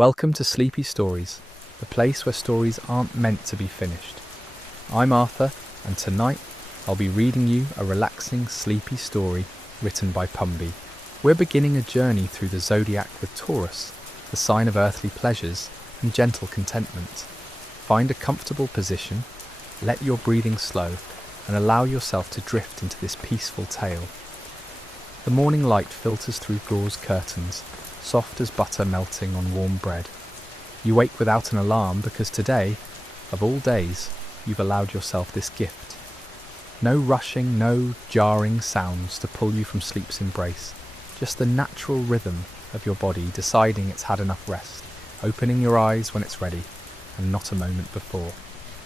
Welcome to Sleepy Stories, the place where stories aren't meant to be finished. I'm Arthur, and tonight I'll be reading you a relaxing, sleepy story written by Pumby. We're beginning a journey through the zodiac with Taurus, the sign of earthly pleasures and gentle contentment. Find a comfortable position, let your breathing slow, and allow yourself to drift into this peaceful tale. The morning light filters through gauze curtains, soft as butter melting on warm bread. You wake without an alarm because today, of all days, you've allowed yourself this gift. No rushing, no jarring sounds to pull you from sleep's embrace, just the natural rhythm of your body deciding it's had enough rest, opening your eyes when it's ready, and not a moment before.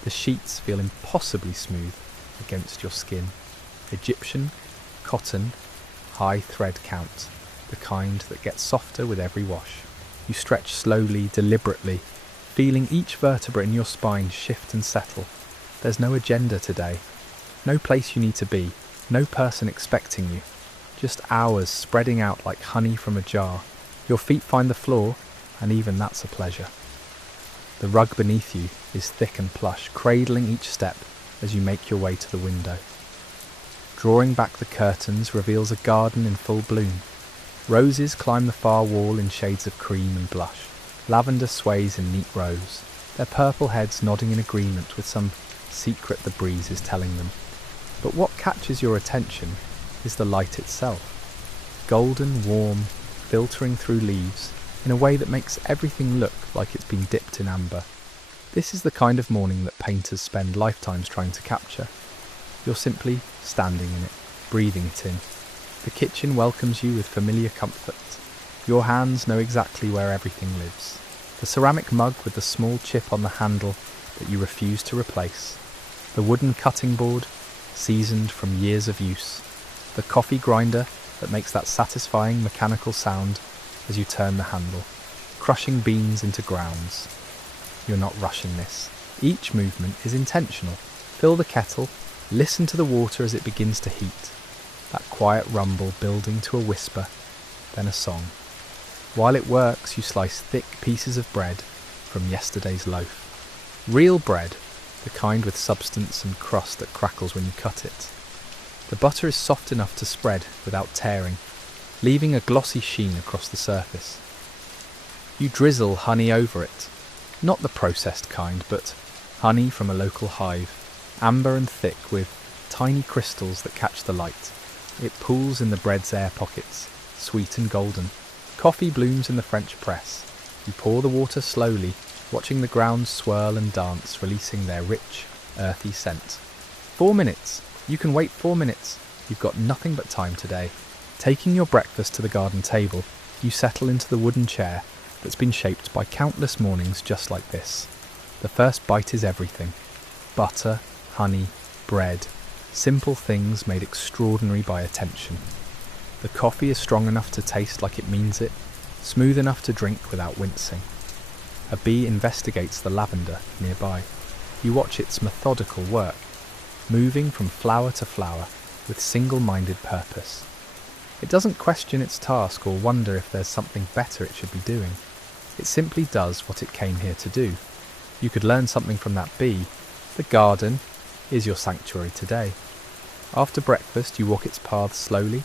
The sheets feel impossibly smooth against your skin. Egyptian, cotton, high thread count, the kind that gets softer with every wash. You stretch slowly, deliberately, feeling each vertebra in your spine shift and settle. There's no agenda today, no place you need to be, no person expecting you, just hours spreading out like honey from a jar. Your feet find the floor, and even that's a pleasure. The rug beneath you is thick and plush, cradling each step as you make your way to the window. Drawing back the curtains reveals a garden in full bloom. Roses climb the far wall in shades of cream and blush. Lavender sways in neat rows, their purple heads nodding in agreement with some secret the breeze is telling them. But what catches your attention is the light itself. Golden, warm, filtering through leaves in a way that makes everything look like it's been dipped in amber. This is the kind of morning that painters spend lifetimes trying to capture. You're simply standing in it, breathing it in. The kitchen welcomes you with familiar comfort. Your hands know exactly where everything lives. The ceramic mug with the small chip on the handle that you refuse to replace. The wooden cutting board, seasoned from years of use. The coffee grinder that makes that satisfying mechanical sound as you turn the handle, crushing beans into grounds. You're not rushing this. Each movement is intentional. Fill the kettle, listen to the water as it begins to heat. That quiet rumble building to a whisper, then a song. While it works, you slice thick pieces of bread from yesterday's loaf. Real bread, the kind with substance and crust that crackles when you cut it. The butter is soft enough to spread without tearing, leaving a glossy sheen across the surface. You drizzle honey over it, not the processed kind, but honey from a local hive, amber and thick with tiny crystals that catch the light. It pools in the bread's air pockets, sweet and golden. Coffee blooms in the French press. You pour the water slowly, watching the grounds swirl and dance, releasing their rich, earthy scent. 4 minutes. You can wait 4 minutes. You've got nothing but time today. Taking your breakfast to the garden table, you settle into the wooden chair that's been shaped by countless mornings just like this. The first bite is everything. Butter, honey, bread. Simple things made extraordinary by attention. The coffee is strong enough to taste like it means it, smooth enough to drink without wincing. A bee investigates the lavender nearby. You watch its methodical work, moving from flower to flower with single-minded purpose. It doesn't question its task or wonder if there's something better it should be doing. It simply does what it came here to do. You could learn something from that bee. The garden is your sanctuary today. After breakfast, you walk its paths slowly,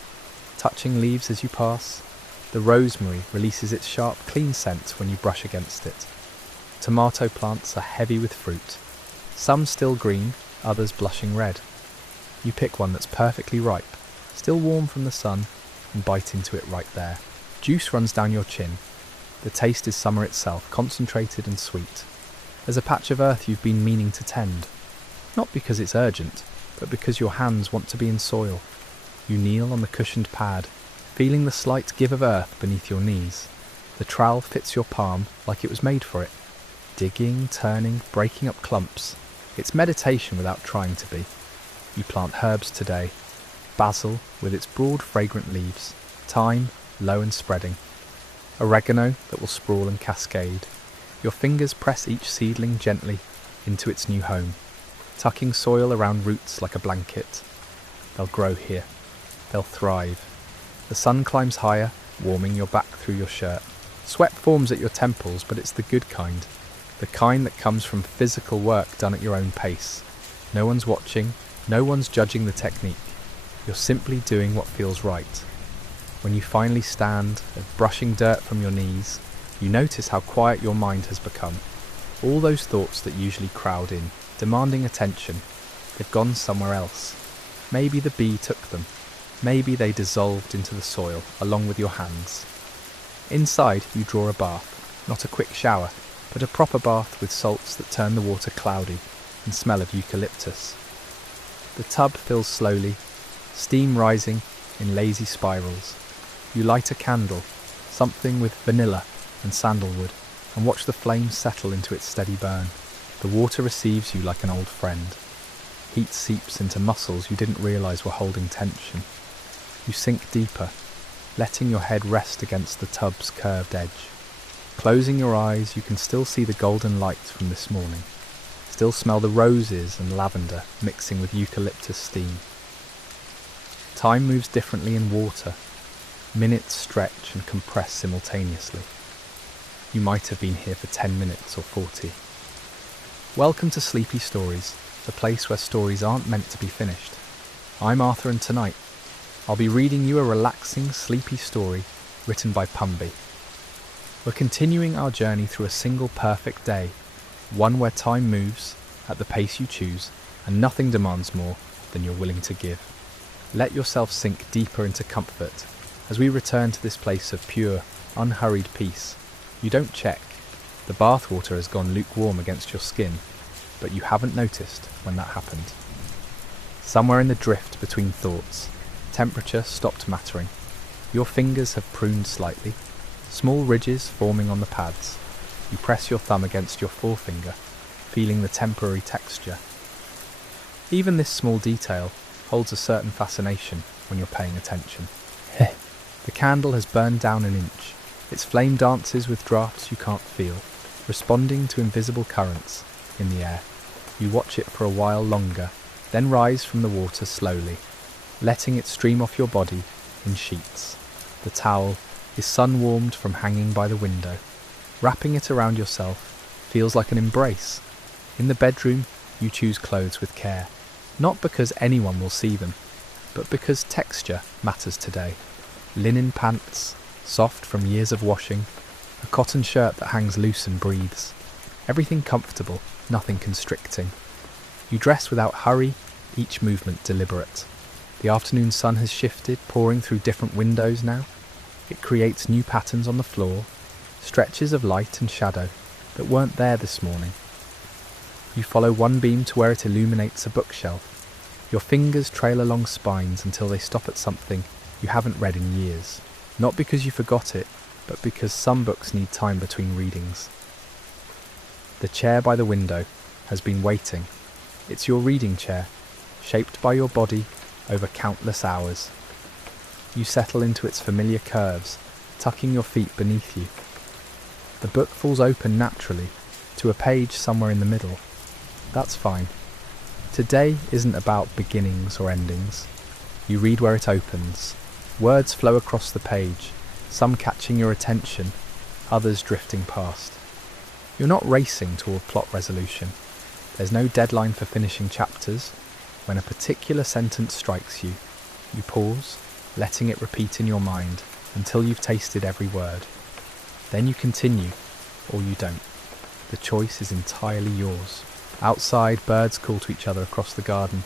touching leaves as you pass. The rosemary releases its sharp, clean scent when you brush against it. Tomato plants are heavy with fruit, some still green, others blushing red. You pick one that's perfectly ripe, still warm from the sun, and bite into it right there. Juice runs down your chin. The taste is summer itself, concentrated and sweet. There's a patch of earth you've been meaning to tend. Not because it's urgent, but because your hands want to be in soil. You kneel on the cushioned pad, feeling the slight give of earth beneath your knees. The trowel fits your palm like it was made for it. Digging, turning, breaking up clumps. It's meditation without trying to be. You plant herbs today. Basil with its broad fragrant leaves. Thyme, low and spreading. Oregano that will sprawl and cascade. Your fingers press each seedling gently into its new home, tucking soil around roots like a blanket. They'll grow here. They'll thrive. The sun climbs higher, warming your back through your shirt. Sweat forms at your temples, but it's the good kind. The kind that comes from physical work done at your own pace. No one's watching, no one's judging the technique. You're simply doing what feels right. When you finally stand, brushing dirt from your knees, you notice how quiet your mind has become. All those thoughts that usually crowd in, demanding attention, they've gone somewhere else. Maybe the bee took them. Maybe they dissolved into the soil, along with your hands. Inside, you draw a bath, not a quick shower, but a proper bath with salts that turn the water cloudy and smell of eucalyptus. The tub fills slowly, steam rising in lazy spirals. You light a candle, something with vanilla and sandalwood, and watch the flames settle into its steady burn. The water receives you like an old friend. Heat seeps into muscles you didn't realise were holding tension. You sink deeper, letting your head rest against the tub's curved edge. Closing your eyes, you can still see the golden light from this morning. Still smell the roses and lavender mixing with eucalyptus steam. Time moves differently in water. Minutes stretch and compress simultaneously. You might have been here for 10 minutes or 40. Welcome to Sleepy Stories, the place where stories aren't meant to be finished. I'm Arthur, and tonight I'll be reading you a relaxing, sleepy story written by Pumby. We're continuing our journey through a single perfect day, one where time moves at the pace you choose and nothing demands more than you're willing to give. Let yourself sink deeper into comfort as we return to this place of pure, unhurried peace. You don't check. The bathwater has gone lukewarm against your skin, but you haven't noticed when that happened. Somewhere in the drift between thoughts, temperature stopped mattering. Your fingers have pruned slightly, small ridges forming on the pads. You press your thumb against your forefinger, feeling the temporary texture. Even this small detail holds a certain fascination when you're paying attention. The candle has burned down an inch. Its flame dances with drafts you can't feel, responding to invisible currents in the air. You watch it for a while longer, then rise from the water slowly, letting it stream off your body in sheets. The towel is sun-warmed from hanging by the window. Wrapping it around yourself feels like an embrace. In the bedroom, you choose clothes with care, not because anyone will see them, but because texture matters today. Linen pants, soft from years of washing, a cotton shirt that hangs loose and breathes. Everything comfortable, nothing constricting. You dress without hurry, each movement deliberate. The afternoon sun has shifted, pouring through different windows now. It creates new patterns on the floor, stretches of light and shadow that weren't there this morning. You follow one beam to where it illuminates a bookshelf. Your fingers trail along spines until they stop at something you haven't read in years. Not because you forgot it, but because some books need time between readings. The chair by the window has been waiting. It's your reading chair, shaped by your body over countless hours. You settle into its familiar curves, tucking your feet beneath you. The book falls open naturally, to a page somewhere in the middle. That's fine. Today isn't about beginnings or endings. You read where it opens. Words flow across the page, some catching your attention, others drifting past. You're not racing toward plot resolution. There's no deadline for finishing chapters. When a particular sentence strikes you, you pause, letting it repeat in your mind until you've tasted every word. Then you continue, or you don't. The choice is entirely yours. Outside, birds call to each other across the garden.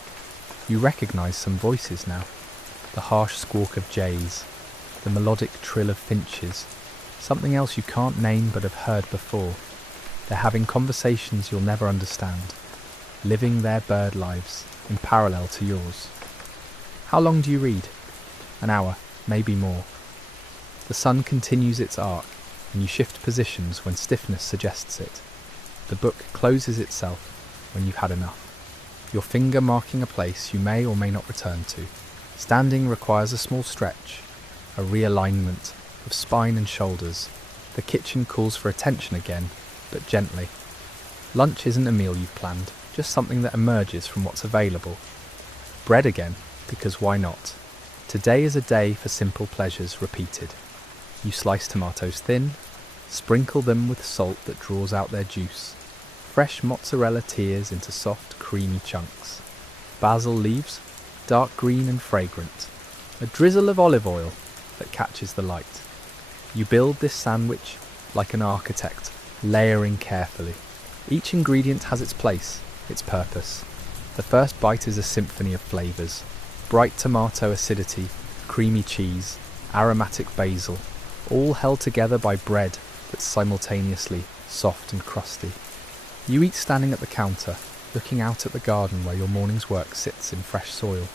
You recognise some voices now. The harsh squawk of jays, the melodic trill of finches, something else you can't name but have heard before. They're having conversations you'll never understand, living their bird lives in parallel to yours. How long do you read? An hour, maybe more. The sun continues its arc, and you shift positions when stiffness suggests it. The book closes itself when you've had enough, your finger marking a place you may or may not return to. Standing requires a small stretch, a realignment of spine and shoulders. The kitchen calls for attention again, but gently. Lunch isn't a meal you've planned, just something that emerges from what's available. Bread again, because why not? Today is a day for simple pleasures repeated. You slice tomatoes thin, Sprinkle them with salt that draws out their juice. Fresh mozzarella tears into soft, creamy chunks. Basil leaves, dark green and fragrant. A drizzle of olive oil that catches the light. You build this sandwich like an architect, layering carefully. Each ingredient has its place, its purpose. The first bite is a symphony of flavours. Bright tomato acidity, creamy cheese, aromatic basil, all held together by bread that's simultaneously soft and crusty. You eat standing at the counter, looking out at the garden where your morning's work sits in fresh soil.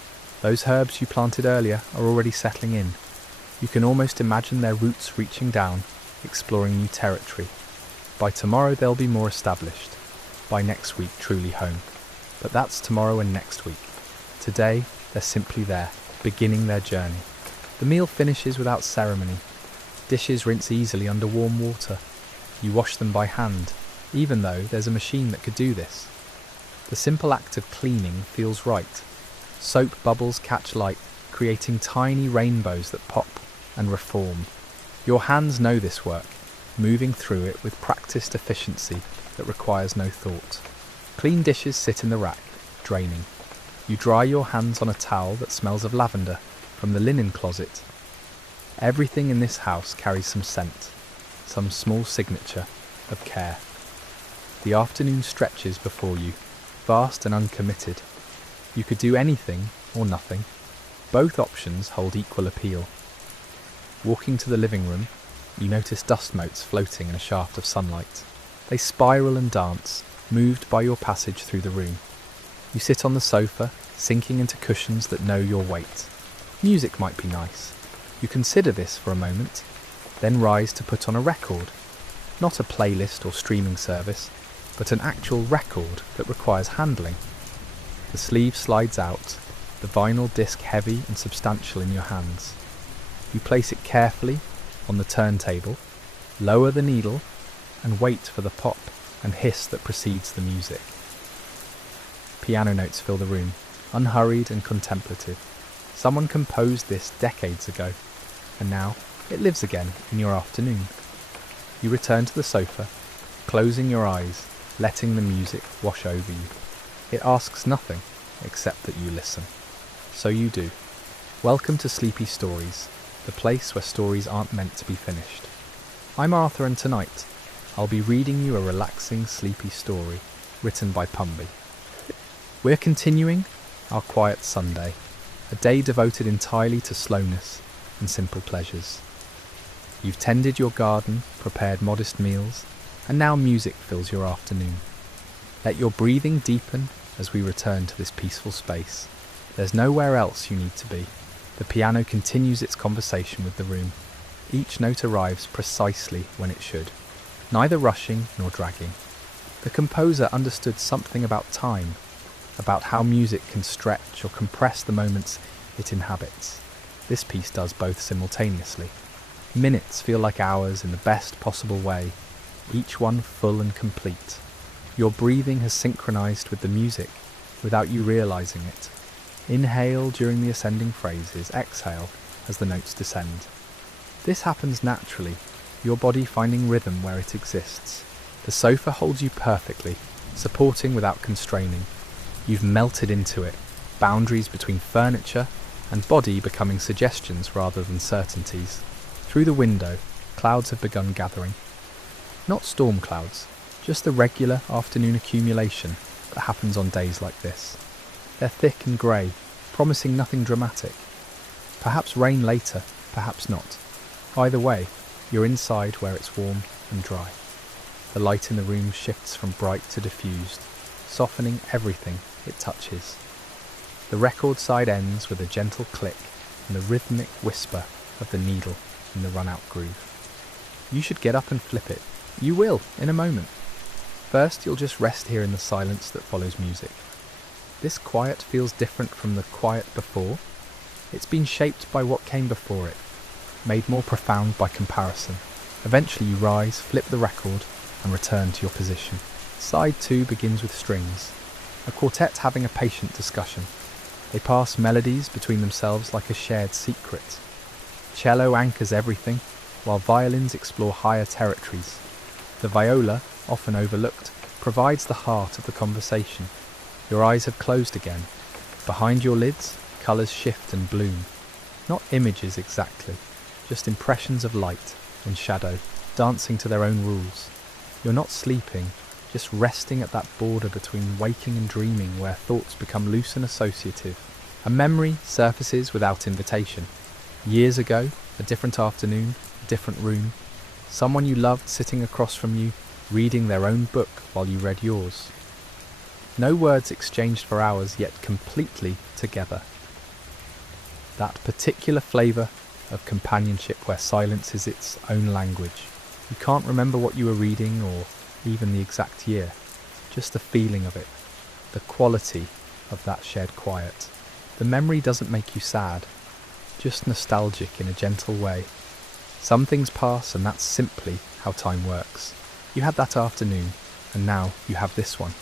Those herbs you planted earlier are already settling in. You can almost imagine their roots reaching down, exploring new territory. By tomorrow they'll be more established. By next week, truly home. But that's tomorrow and next week. Today, they're simply there, beginning their journey. The meal finishes without ceremony. Dishes rinse easily under warm water. You wash them by hand, even though there's a machine that could do this. The simple act of cleaning feels right. Soap bubbles catch light, creating tiny rainbows that pop and reform. Your hands know this work, moving through it with practiced efficiency that requires no thought. Clean dishes sit in the rack, draining. You dry your hands on a towel that smells of lavender from the linen closet. Everything in this house carries some scent, some small signature of care. The afternoon stretches before you, vast and uncommitted. You could do anything or nothing. Both options hold equal appeal. Walking to the living room, you notice dust motes floating in a shaft of sunlight. They spiral and dance, moved by your passage through the room. You sit on the sofa, sinking into cushions that know your weight. Music might be nice. You consider this for a moment, then rise to put on a record. Not a playlist or streaming service, but an actual record that requires handling. The sleeve slides out, the vinyl disc heavy and substantial in your hands. You place it carefully on the turntable, lower the needle, and wait for the pop and hiss that precedes the music. Piano notes fill the room, unhurried and contemplative. Someone composed this decades ago, and now it lives again in your afternoon. You return to the sofa, closing your eyes, letting the music wash over you. It asks nothing except that you listen. So you do. Welcome to Sleepy Stories, the place where stories aren't meant to be finished. I'm Arthur, and tonight I'll be reading you a relaxing, sleepy story written by Pumby. We're continuing our quiet Sunday, a day devoted entirely to slowness and simple pleasures. You've tended your garden, prepared modest meals, and now music fills your afternoon. Let your breathing deepen as we return to this peaceful space. There's nowhere else you need to be. The piano continues its conversation with the room. Each note arrives precisely when it should, neither rushing nor dragging. The composer understood something about time, about how music can stretch or compress the moments it inhabits. This piece does both simultaneously. Minutes feel like hours in the best possible way, each one full and complete. Your breathing has synchronized with the music without you realizing it. Inhale during the ascending phrases, exhale as the notes descend. This happens naturally, your body finding rhythm where it exists. The sofa holds you perfectly, supporting without constraining. You've melted into it, boundaries between furniture and body becoming suggestions rather than certainties. Through the window, clouds have begun gathering. Not storm clouds, just the regular afternoon accumulation that happens on days like this. They're thick and grey, promising nothing dramatic. Perhaps rain later, perhaps not. Either way, you're inside where it's warm and dry. The light in the room shifts from bright to diffused, softening everything it touches. The record side ends with a gentle click and the rhythmic whisper of the needle in the run-out groove. You should get up and flip it. You will, in a moment. First, you'll just rest here in the silence that follows music. This quiet feels different from the quiet before. It's been shaped by what came before it, made more profound by comparison. Eventually you rise, flip the record, and return to your position. Side 2 begins with strings, a quartet having a patient discussion. They pass melodies between themselves like a shared secret. Cello anchors everything, while violins explore higher territories. The viola, often overlooked, provides the heart of the conversation. Your eyes have closed again. Behind your lids, colours shift and bloom. Not images exactly, just impressions of light and shadow, dancing to their own rules. You're not sleeping, just resting at that border between waking and dreaming where thoughts become loose and associative. A memory surfaces without invitation. Years ago, a different afternoon, a different room, someone you loved sitting across from you, reading their own book while you read yours. No words exchanged for hours, yet completely together. That particular flavour of companionship where silence is its own language. You can't remember what you were reading or even the exact year, just the feeling of it, the quality of that shared quiet. The memory doesn't make you sad, just nostalgic in a gentle way. Some things pass, and that's simply how time works. You had that afternoon, and now you have this one.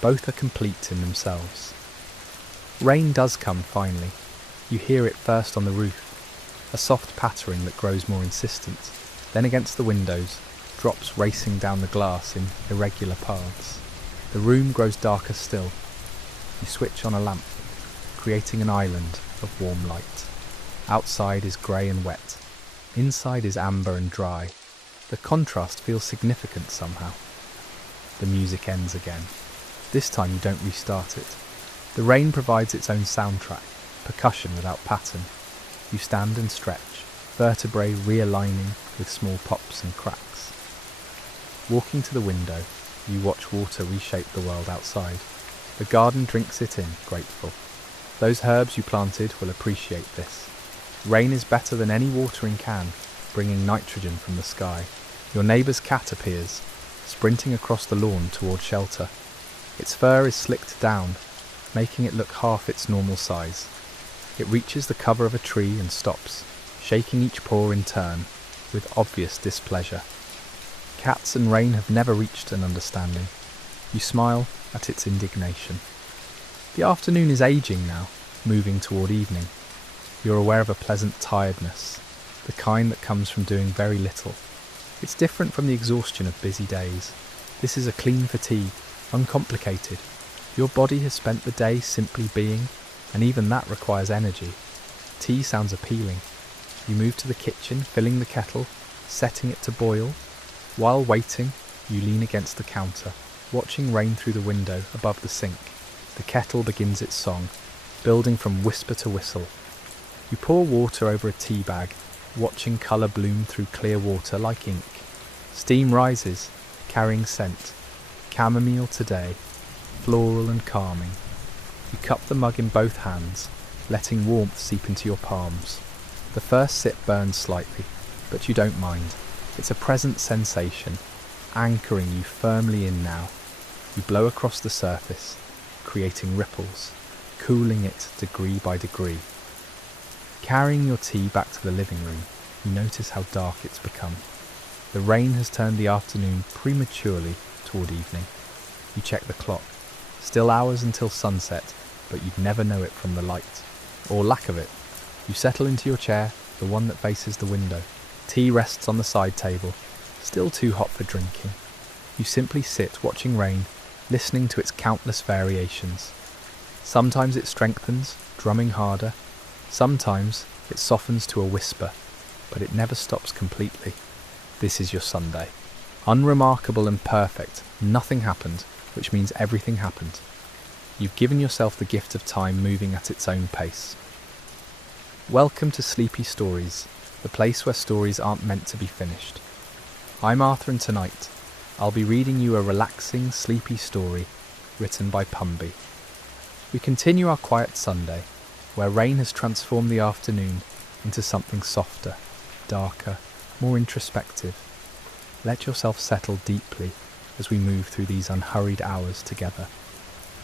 Both are complete in themselves. Rain does come finally. You hear it first on the roof, a soft pattering that grows more insistent, then against the windows, drops racing down the glass in irregular paths. The room grows darker still. You switch on a lamp, creating an island of warm light. Outside is grey and wet. Inside is amber and dry. The contrast feels significant somehow. The music ends again. This time you don't restart it. The rain provides its own soundtrack, percussion without pattern. You stand and stretch, vertebrae realigning with small pops and cracks. Walking to the window, you watch water reshape the world outside. The garden drinks it in, grateful. Those herbs you planted will appreciate this. Rain is better than any watering can, bringing nitrogen from the sky. Your neighbour's cat appears, sprinting across the lawn toward shelter. Its fur is slicked down, making it look half its normal size. It reaches the cover of a tree and stops, shaking each paw in turn, with obvious displeasure. Cats and rain have never reached an understanding. You smile at its indignation. The afternoon is aging now, moving toward evening. You're aware of a pleasant tiredness, the kind that comes from doing very little. It's different from the exhaustion of busy days. This is a clean fatigue, uncomplicated. Your body has spent the day simply being, and even that requires energy. Tea sounds appealing. You move to the kitchen, filling the kettle, setting it to boil. While waiting, you lean against the counter, watching rain through the window above the sink. The kettle begins its song, building from whisper to whistle. You pour water over a tea bag, watching colour bloom through clear water like ink. Steam rises, carrying scent. Chamomile today, floral and calming. You cup the mug in both hands, letting warmth seep into your palms. The first sip burns slightly, but you don't mind. It's a present sensation, anchoring you firmly in now. You blow across the surface, creating ripples, cooling it degree by degree. Carrying your tea back to the living room, you notice how dark it's become. The rain has turned the afternoon prematurely toward evening. You check the clock. Still hours until sunset, but you'd never know it from the light, or lack of it. You settle into your chair, the one that faces the window. Tea rests on the side table, still too hot for drinking. You simply sit watching rain, listening to its countless variations. Sometimes it strengthens, drumming harder. Sometimes it softens to a whisper, but it never stops completely. This is your Sunday. Unremarkable and perfect, nothing happened, which means everything happened. You've given yourself the gift of time moving at its own pace. Welcome to Sleepy Stories, the place where stories aren't meant to be finished. I'm Arthur, and tonight I'll be reading you a relaxing, sleepy story written by Pumby. We continue our quiet Sunday, where rain has transformed the afternoon into something softer, darker, more introspective. Let yourself settle deeply as we move through these unhurried hours together.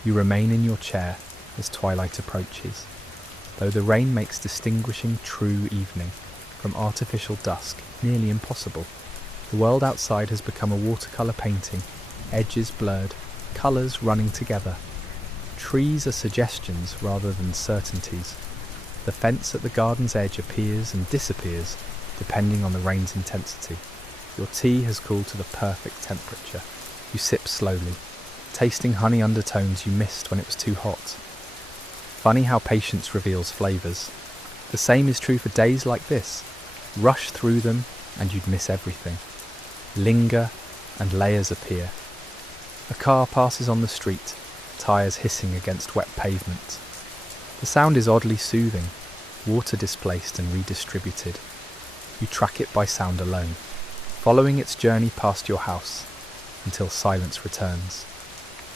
You remain in your chair as twilight approaches, though the rain makes distinguishing true evening from artificial dusk nearly impossible. The world outside has become a watercolour painting, edges blurred, colours running together. Trees are suggestions rather than certainties. The fence at the garden's edge appears and disappears depending on the rain's intensity. Your tea has cooled to the perfect temperature. You sip slowly, tasting honey undertones you missed when it was too hot. Funny how patience reveals flavours. The same is true for days like this. Rush through them and you'd miss everything. Linger and layers appear. A car passes on the street, tyres hissing against wet pavement. The sound is oddly soothing, water displaced and redistributed. You track it by sound alone, following its journey past your house until silence returns.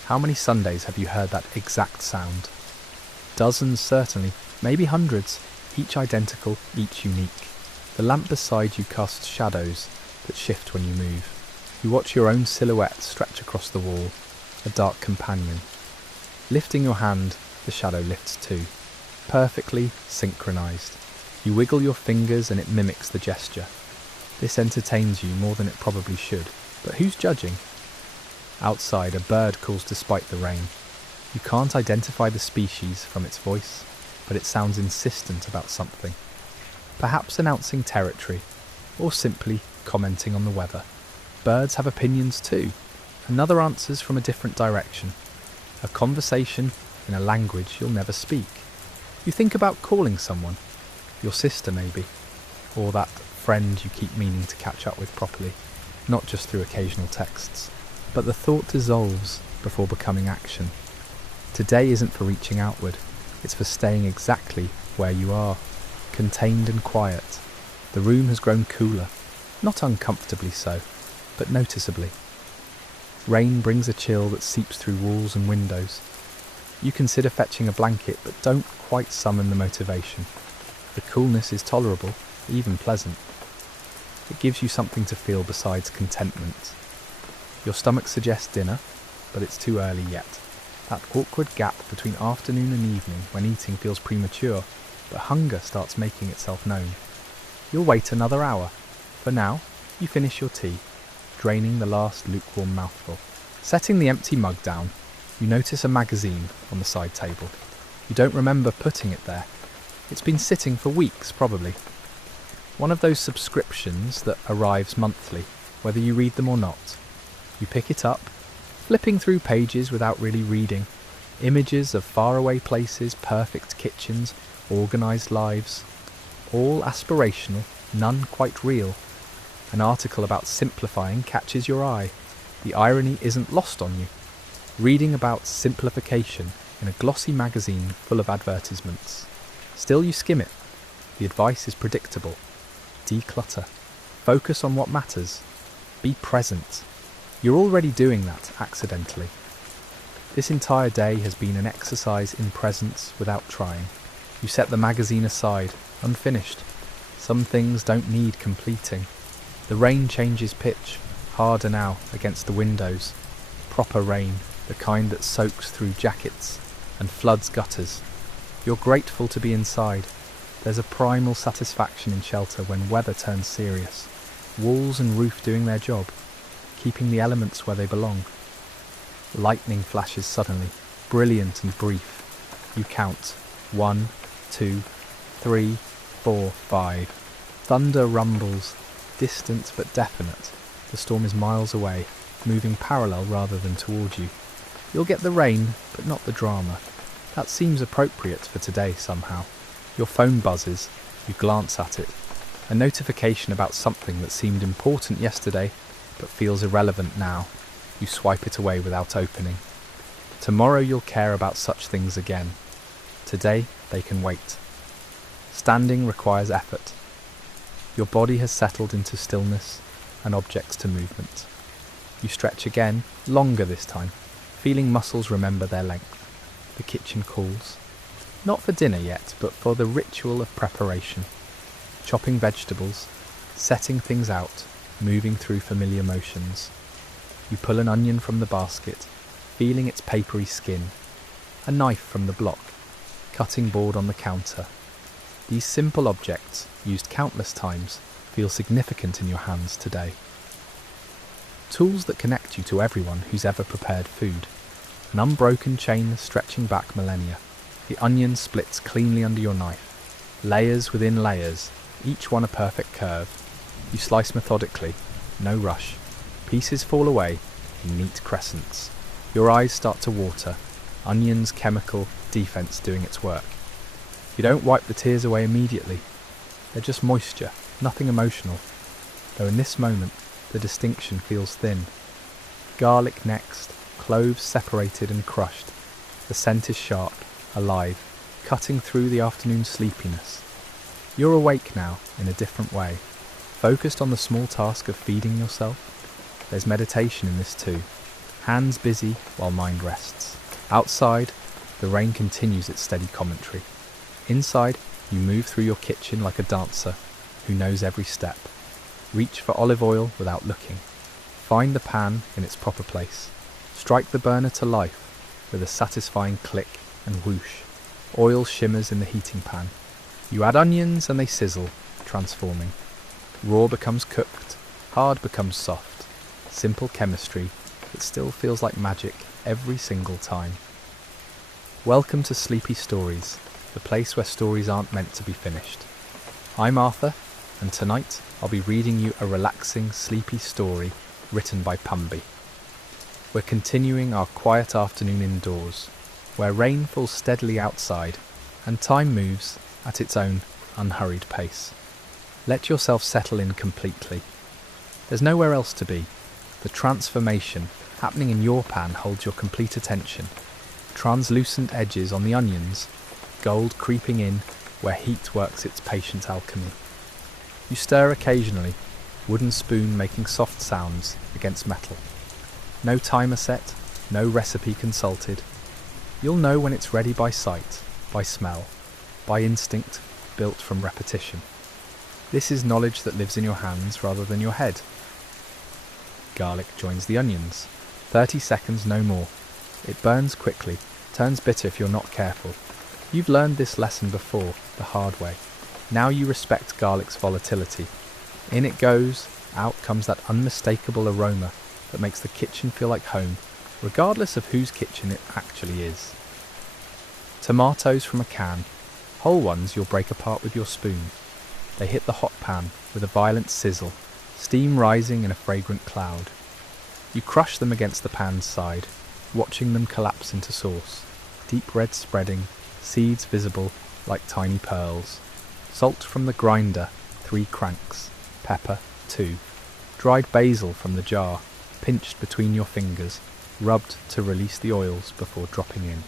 How many Sundays have you heard that exact sound? Dozens certainly, maybe hundreds, each identical, each unique. The lamp beside you casts shadows that shift when you move. You watch your own silhouette stretch across the wall, a dark companion. Lifting your hand, the shadow lifts too, perfectly synchronized. You wiggle your fingers and it mimics the gesture. This entertains you more than it probably should, but who's judging? Outside, a bird calls despite the rain. You can't identify the species from its voice, but it sounds insistent about something. Perhaps announcing territory, or simply commenting on the weather. Birds have opinions too. Another answers from a different direction. A conversation in a language you'll never speak. You think about calling someone, your sister maybe, or that friend you keep meaning to catch up with properly, not just through occasional texts. But the thought dissolves before becoming action. Today isn't for reaching outward, it's for staying exactly where you are, contained and quiet. The room has grown cooler, not uncomfortably so, but noticeably. Rain brings a chill that seeps through walls and windows. You consider fetching a blanket, but don't quite summon the motivation. The coolness is tolerable, even pleasant. It gives you something to feel besides contentment. Your stomach suggests dinner, but it's too early yet. That awkward gap between afternoon and evening when eating feels premature, but hunger starts making itself known. You'll wait another hour. For now, you finish your tea, draining the last lukewarm mouthful. Setting the empty mug down, you notice a magazine on the side table. You don't remember putting it there. It's been sitting for weeks, probably. One of those subscriptions that arrives monthly, whether you read them or not. You pick it up, flipping through pages without really reading. Images of faraway places, perfect kitchens, organised lives. All aspirational, none quite real. An article about simplifying catches your eye. The irony isn't lost on you. Reading about simplification in a glossy magazine full of advertisements. Still you skim it. The advice is predictable. Declutter. Focus on what matters. Be present. You're already doing that accidentally. This entire day has been an exercise in presence without trying. You set the magazine aside, unfinished. Some things don't need completing. The rain changes pitch, harder now against the windows. Proper rain, the kind that soaks through jackets and floods gutters. You're grateful to be inside. There's a primal satisfaction in shelter when weather turns serious. Walls and roof doing their job, keeping the elements where they belong. Lightning flashes suddenly, brilliant and brief. You count 1, 2, 3, 4, 5. Thunder rumbles, distant but definite. The storm is miles away, moving parallel rather than toward you. You'll get the rain, but not the drama. That seems appropriate for today somehow. Your phone buzzes, you glance at it. A notification about something that seemed important yesterday, but feels irrelevant now. You swipe it away without opening. Tomorrow you'll care about such things again. Today they can wait. Standing requires effort. Your body has settled into stillness and objects to movement. You stretch again, longer this time, feeling muscles remember their length. The kitchen calls. Not for dinner yet, but for the ritual of preparation. Chopping vegetables, setting things out, moving through familiar motions. You pull an onion from the basket, feeling its papery skin. A knife from the block, cutting board on the counter. These simple objects, used countless times, feel significant in your hands today. Tools that connect you to everyone who's ever prepared food. An unbroken chain stretching back millennia. The onion splits cleanly under your knife. Layers within layers, each one a perfect curve. You slice methodically, no rush. Pieces fall away in neat crescents. Your eyes start to water, onion's chemical defense doing its work. You don't wipe the tears away immediately. They're just moisture, nothing emotional. Though in this moment, the distinction feels thin. Garlic next, cloves separated and crushed. The scent is sharp, alive, cutting through the afternoon sleepiness. You're awake now in a different way, focused on the small task of feeding yourself. There's meditation in this too, hands busy while mind rests. Outside, the rain continues its steady commentary. Inside, you move through your kitchen like a dancer who knows every step. Reach for olive oil without looking. Find the pan in its proper place. Strike the burner to life with a satisfying click and whoosh. Oil shimmers in the heating pan. You add onions and they sizzle, transforming. Raw becomes cooked, hard becomes soft. Simple chemistry that still feels like magic every single time. Welcome to Sleepy Stories, the place where stories aren't meant to be finished. I'm Arthur, and tonight I'll be reading you a relaxing, sleepy story written by Pumby. We're continuing our quiet afternoon indoors, where rain falls steadily outside and time moves at its own unhurried pace. Let yourself settle in completely. There's nowhere else to be. The transformation happening in your pan holds your complete attention. Translucent edges on the onions, gold creeping in where heat works its patient alchemy. You stir occasionally, wooden spoon making soft sounds against metal. No timer set, no recipe consulted. You'll know when it's ready by sight, by smell, by instinct built from repetition. This is knowledge that lives in your hands rather than your head. Garlic joins the onions. 30 seconds, no more. It burns quickly, turns bitter if you're not careful. You've learned this lesson before, the hard way. Now you respect garlic's volatility. In it goes, out comes that unmistakable aroma that makes the kitchen feel like home, regardless of whose kitchen it actually is. Tomatoes from a can. Whole ones you'll break apart with your spoon. They hit the hot pan with a violent sizzle, steam rising in a fragrant cloud. You crush them against the pan's side, watching them collapse into sauce, deep red spreading, seeds visible like tiny pearls. Salt from the grinder, 3 cranks. Pepper, 2. Dried basil from the jar, pinched between your fingers, rubbed to release the oils before dropping in.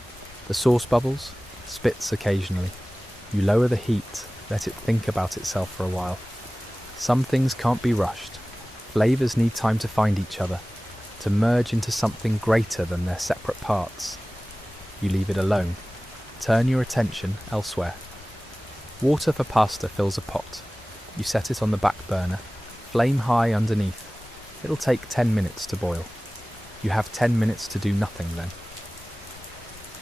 The sauce bubbles, spits occasionally. You lower the heat, let it think about itself for a while. Some things can't be rushed. Flavours need time to find each other, to merge into something greater than their separate parts. You leave it alone. Turn your attention elsewhere. Water for pasta fills a pot. You set it on the back burner, flame high underneath. It'll take 10 minutes to boil. You have 10 minutes to do nothing then.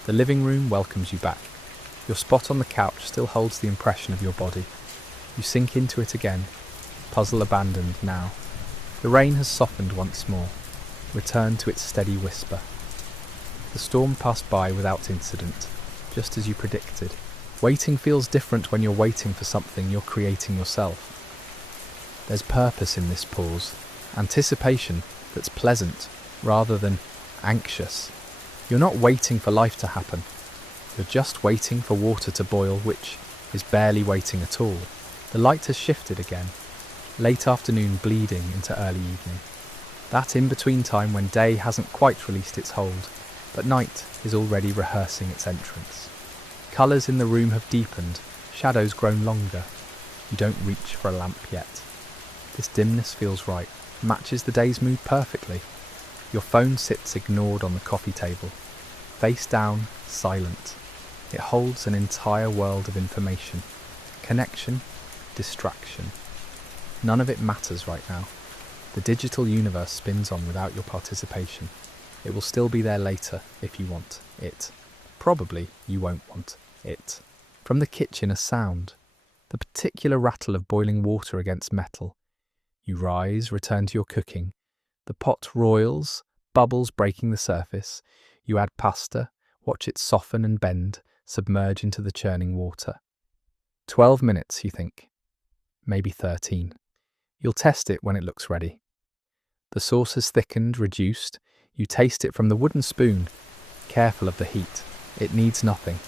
The living room welcomes you back. Your spot on the couch still holds the impression of your body. You sink into it again, puzzle abandoned now. The rain has softened once more, returned to its steady whisper. The storm passed by without incident, just as you predicted. Waiting feels different when you're waiting for something you're creating yourself. There's purpose in this pause, anticipation that's pleasant rather than anxious. You're not waiting for life to happen. You're just waiting for water to boil, which is barely waiting at all. The light has shifted again, late afternoon bleeding into early evening. That in-between time when day hasn't quite released its hold, but night is already rehearsing its entrance. Colours in the room have deepened, shadows grown longer. You don't reach for a lamp yet. This dimness feels right, matches the day's mood perfectly. Your phone sits ignored on the coffee table, face down, silent. It holds an entire world of information, connection, distraction. None of it matters right now. The digital universe spins on without your participation. It will still be there later if you want it. Probably you won't want it. From the kitchen a sound, the particular rattle of boiling water against metal. You rise, return to your cooking. The pot roils, bubbles breaking the surface. You add pasta, watch it soften and bend, submerge into the churning water. 12 minutes, you think. maybe 13. You'll test it when it looks ready. The sauce has thickened, reduced. You taste it from the wooden spoon, careful of the heat. It needs nothing.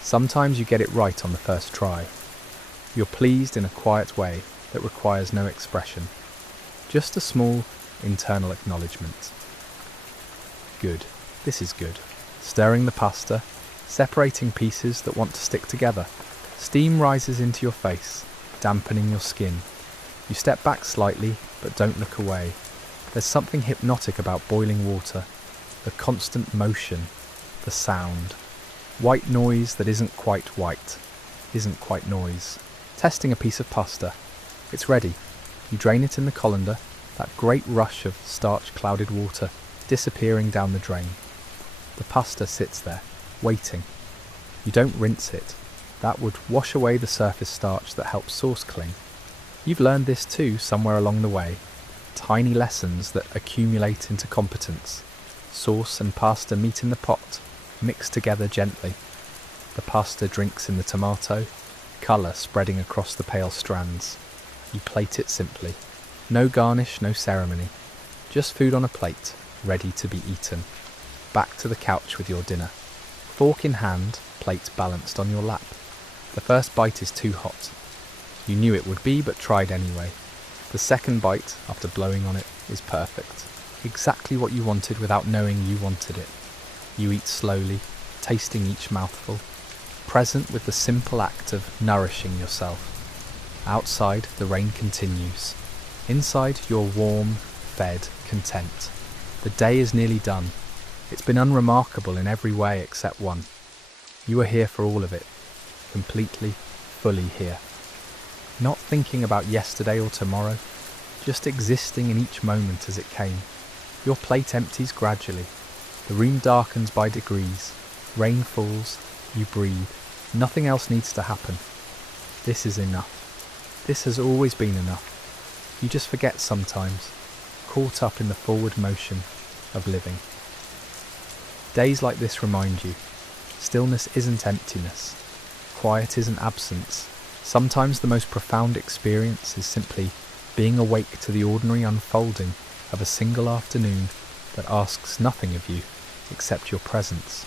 Sometimes you get it right on the first try. You're pleased in a quiet way that requires no expression. Just a small internal acknowledgement. Good. This is good. Stirring the pasta, separating pieces that want to stick together. Steam rises into your face, dampening your skin. You step back slightly, but don't look away. There's something hypnotic about boiling water, the constant motion, the sound. White noise that isn't quite white, isn't quite noise. Testing a piece of pasta. It's ready. You drain it in the colander, that great rush of starch-clouded water disappearing down the drain. The pasta sits there, waiting. You don't rinse it. That would wash away the surface starch that helps sauce cling. You've learned this too somewhere along the way. Tiny lessons that accumulate into competence. Sauce and pasta meet in the pot, mixed together gently. The pasta drinks in the tomato, colour spreading across the pale strands. You plate it simply. No garnish, no ceremony. Just food on a plate, ready to be eaten. Back to the couch with your dinner. Fork in hand, plate balanced on your lap. The first bite is too hot. You knew it would be, but tried anyway. The second bite, after blowing on it, is perfect. Exactly what you wanted without knowing you wanted it. You eat slowly, tasting each mouthful, present with the simple act of nourishing yourself. Outside, the rain continues. Inside, you're warm, fed, content. The day is nearly done. It's been unremarkable in every way except one. You are here for all of it. Completely, fully here. Not thinking about yesterday or tomorrow, just existing in each moment as it came. Your plate empties gradually. The room darkens by degrees. Rain falls. You breathe. Nothing else needs to happen. This is enough. This has always been enough. You just forget sometimes, caught up in the forward motion of living. Days like this remind you, stillness isn't emptiness. Quiet isn't absence. Sometimes the most profound experience is simply being awake to the ordinary unfolding of a single afternoon that asks nothing of you except your presence.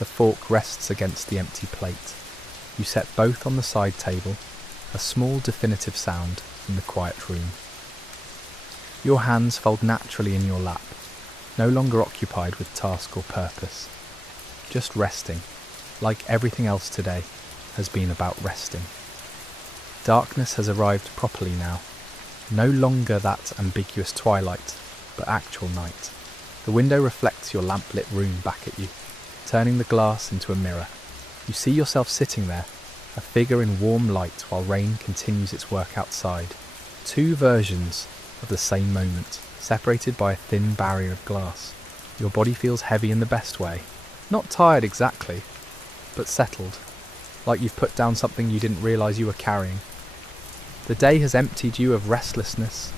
The fork rests against the empty plate. You set both on the side table, a small definitive sound in the quiet room. Your hands fold naturally in your lap, no longer occupied with task or purpose. Just resting, like everything else today, has been about resting. Darkness has arrived properly now. No longer that ambiguous twilight, but actual night. The window reflects your lamp-lit room back at you, turning the glass into a mirror. You see yourself sitting there, a figure in warm light while rain continues its work outside. Two versions of the same moment, separated by a thin barrier of glass. Your body feels heavy in the best way. Not tired exactly, but settled, like you've put down something you didn't realise you were carrying. The day has emptied you of restlessness,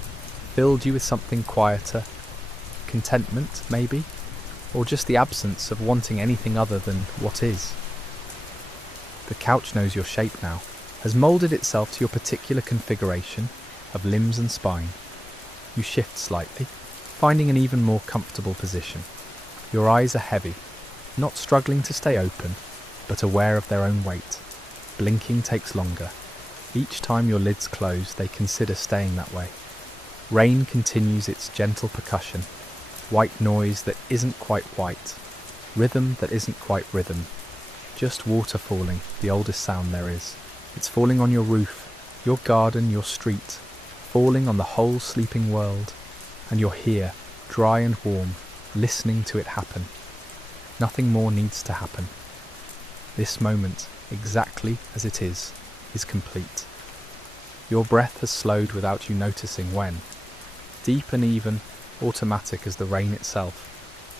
filled you with something quieter, contentment maybe, or just the absence of wanting anything other than what is. The couch knows your shape now, has moulded itself to your particular configuration of limbs and spine. You shift slightly, finding an even more comfortable position. Your eyes are heavy, not struggling to stay open, but aware of their own weight. Blinking takes longer. Each time your lids close, they consider staying that way. Rain continues its gentle percussion. White noise that isn't quite white. Rhythm that isn't quite rhythm. Just water falling, the oldest sound there is. It's falling on your roof, your garden, your street, falling on the whole sleeping world. And you're here, dry and warm, listening to it happen. Nothing more needs to happen. This moment, exactly as it is complete. Your breath has slowed without you noticing when. Deep and even, automatic as the rain itself.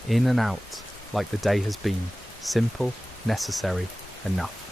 In and out, like the day has been. Simple, necessary, enough.